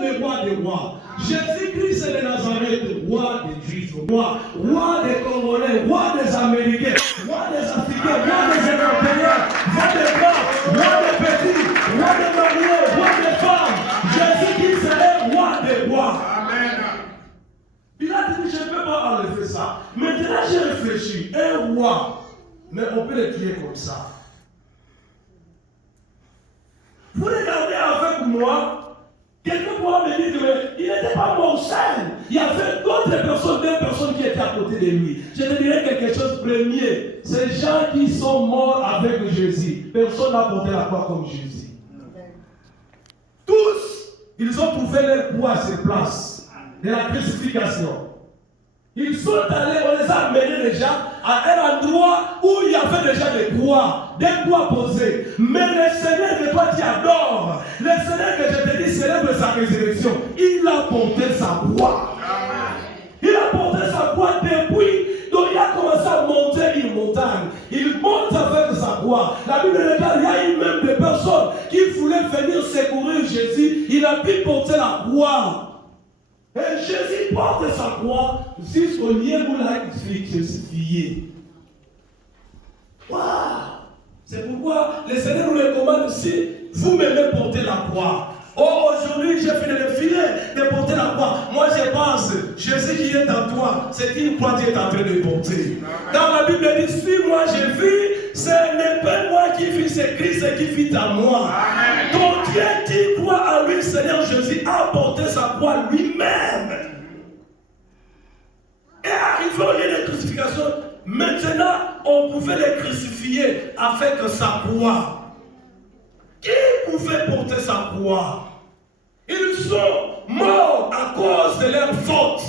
le roi des rois. Jésus-Christ de Nazareth, roi des Juifs, roi des Congolais, roi des Américains, roi des Africains, roi des Européens, roi des grands, roi des petits, roi des mariés, roi des femmes. Jésus-Christ est roi des rois. Amen. Il a dit, je ne peux pas enlever ça. Maintenant, j'ai réfléchi. Un roi, mais on peut le tuer comme ça. Vous regardez avec moi. Quelqu'un pourra me dire qu'il n'était pas mort seul. Il y avait d'autres personnes, deux personnes qui étaient à côté de lui. Je te dirais quelque chose premier. Ces gens qui sont morts avec Jésus, personne n'a porté la croix comme Jésus. Tous, ils ont trouvé leur croix à ses places de la crucifixion. Ils sont allés, on les a amenés déjà à un endroit où il y avait déjà des croix posées. Mais le Seigneur que toi tu adores, le Seigneur que je te dis célèbre sa résurrection, il a porté sa croix. Il a porté sa croix depuis, donc il a commencé à monter une montagne. Il monte avec sa croix. La Bible déclare, il y a eu même des personnes qui voulaient venir secourir Jésus. Il a pu porter la croix. Et Jésus porte sa croix jusqu'au lieu où il a été crucifié. Wow! C'est pourquoi le Seigneur nous recommande aussi, vous m'aimez porter la croix. Oh, aujourd'hui, j'ai fini de filer de porter la croix. Moi, je pense, Jésus qui est en toi, c'est une croix qui est en train de porter. Dans la Bible, elle dit, si moi je vis, ce n'est pas moi qui vis, c'est Christ qui vit en moi. Amen. Donc Dieu qui croit à lui, Seigneur Jésus, a porté sa croix lui-même. Et arrivé au lieu de crucifixion, maintenant, on pouvait les crucifier avec sa croix. Qui pouvait porter sa croix? Ils sont morts à cause de leur faute.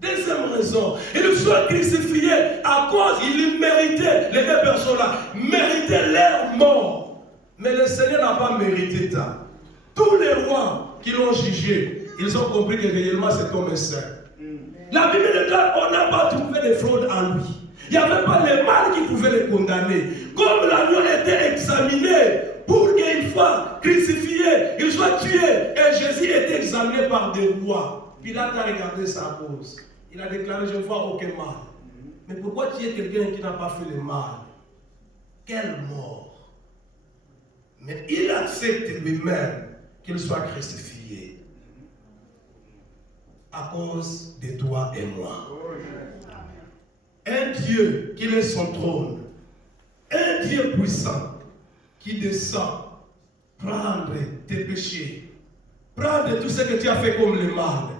Deuxième raison, ils sont crucifiés à cause, ils méritaient, les deux personnes-là, méritaient leur mort. Mais le Seigneur n'a pas mérité ça. Tous les rois qui l'ont jugé, ils ont compris que réellement cet homme est saint. La Bible déclare qu'on n'a pas trouvé de fraude en lui. Il n'y avait pas le mal qui pouvait le condamner. Comme l'agneau était examiné pour qu'il soit crucifié, il soit tué, et Jésus était examiné par des rois. Pilate a regardé sa cause. Il a déclaré, je ne vois aucun mal. Mais pourquoi tu es quelqu'un qui n'a pas fait le mal? Quelle mort! Mais il accepte lui-même qu'il soit crucifié à cause de toi et moi. Un Dieu qui est son trône, un Dieu puissant qui descend prendre tes péchés, prendre tout ce que tu as fait comme le mal,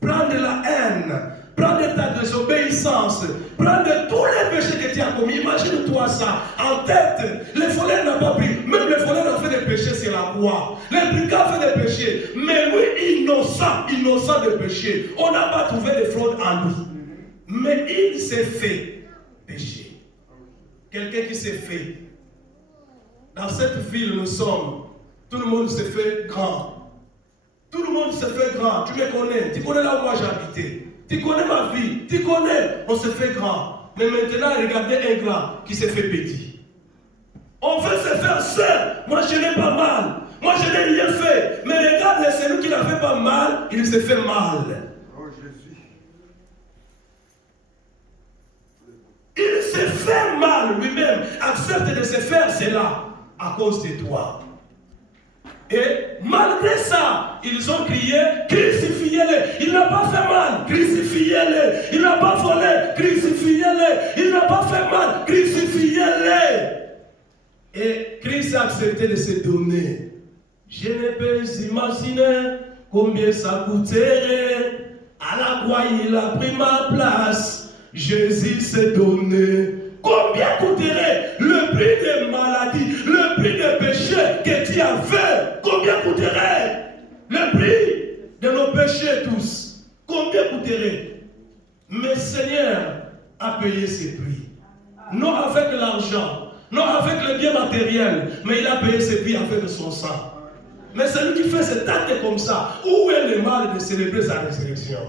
prendre la haine, prendre ta désobéissance, prendre tous les péchés que tu as commis. Imagine-toi ça, en tête. Le voleur n'a pas pris, même le voleur a fait des péchés sur la croix. Le brigand a fait des péchés, mais lui, innocent de péché. On n'a pas trouvé de fraude en lui. Mais il s'est fait pécher. Quelqu'un qui s'est fait. Dans cette ville, nous sommes. Tout le monde s'est fait grand. Tout le monde s'est fait grand. Tu me connais. Tu connais là où moi j'habitais. Tu connais ma vie. Tu connais. On s'est fait grand. Mais maintenant, regardez un grand qui s'est fait petit. On veut se faire seul. Moi, je n'ai pas mal. Moi, je n'ai rien fait. Mais regarde, celui qui n'a fait pas mal, il s'est fait mal. Il s'est fait mal lui-même. Accepte de se faire cela à cause de toi. Et malgré ça, ils ont crié, crucifiez-le. Il n'a pas fait mal, crucifiez-le. Il n'a pas volé, crucifiez-le. Il n'a pas fait mal, crucifiez-le. Et Christ a accepté de se donner. Je ne peux imaginer combien ça coûterait. À la croix, il a pris ma place. Jésus s'est donné. Combien coûterait le prix des maladies, le prix des péchés que tu as fait? Combien coûterait le prix de nos péchés tous? Combien coûterait? Mais Seigneur a payé ses prix. Non avec l'argent, non avec le bien matériel, mais il a payé ses prix avec son sang. Mais celui qui fait cet acte comme ça, où est le mal de célébrer sa résurrection?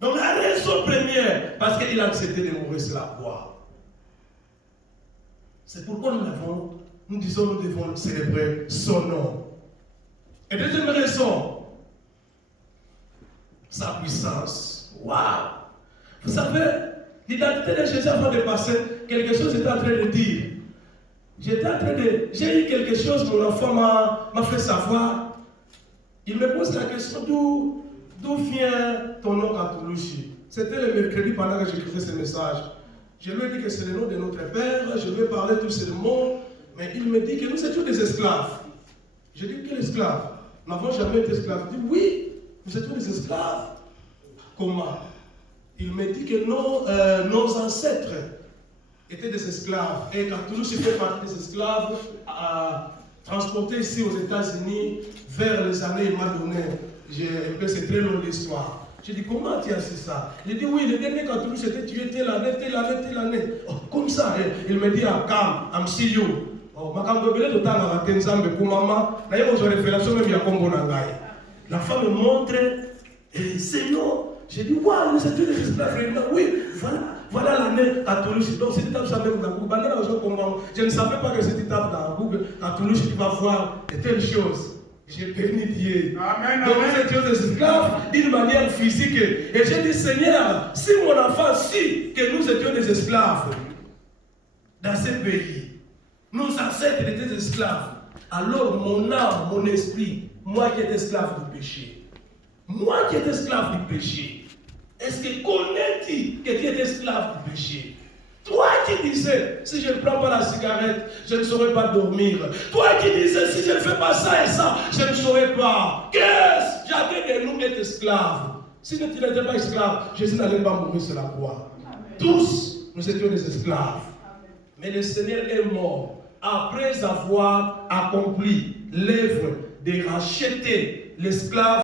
Donc la raison première, parce qu'il a accepté de mourir sur la croix. C'est pourquoi nous disons nous devons célébrer son nom. Et deuxième raison, sa puissance. Waouh! Vous savez, l'identité de Jésus avant de passer, quelque chose j'étais en train de dire. J'ai eu quelque chose, mon enfant m'a fait savoir. Il me pose la question d'où vient ton nom Katoulouchi. C'était le mercredi pendant que j'écrivais ce message. Je lui ai dit que c'est le nom de notre Père, je lui ai parlé tout ce monde, mais il me dit que nous étions des esclaves. Je dis quel esclave? Nous n'avons jamais été esclaves. Il dit oui, nous étions des esclaves. Comment? Il me dit que nos ancêtres étaient des esclaves. Et Katoulouchi fait partie des esclaves transportés ici aux États-Unis vers les années, il m'a donné. C'est très long l'histoire. J'ai dit, comment tu as su ça? Il dit, oui, le dernier Katoulouchi était tué telle année. Oh, comme ça, il me dit, ah, calme, I'm see you. Oh, la femme me montre, et c'est non. J'ai dit, waouh, c'est une esclave. Oui, voilà l'année Katoulouchi. Donc, cette étape, ça même dans Google. Je ne savais pas que cette étape dans Google, Katoulouchi, tu vas voir de telles choses. J'ai béni Dieu. Amen, donc nous étions des esclaves d'une manière physique. Et j'ai dit, Seigneur, si mon enfant sait que nous étions des esclaves dans ce pays, nos ancêtres étaient des esclaves, alors mon âme, mon esprit, moi qui étais esclave du péché, est-ce que connais-tu que tu es esclave du péché? Toi qui disais, si je ne prends pas la cigarette, je ne saurais pas dormir. Toi qui disais, si je ne fais pas ça et ça, je ne saurais pas. Qu'est-ce? Chacun de nous est esclave. Si tu n'étais pas esclave, Jésus n'allait pas mourir sur la croix. Tous, nous étions des esclaves. Mais le Seigneur est mort après avoir accompli l'œuvre de racheter l'esclave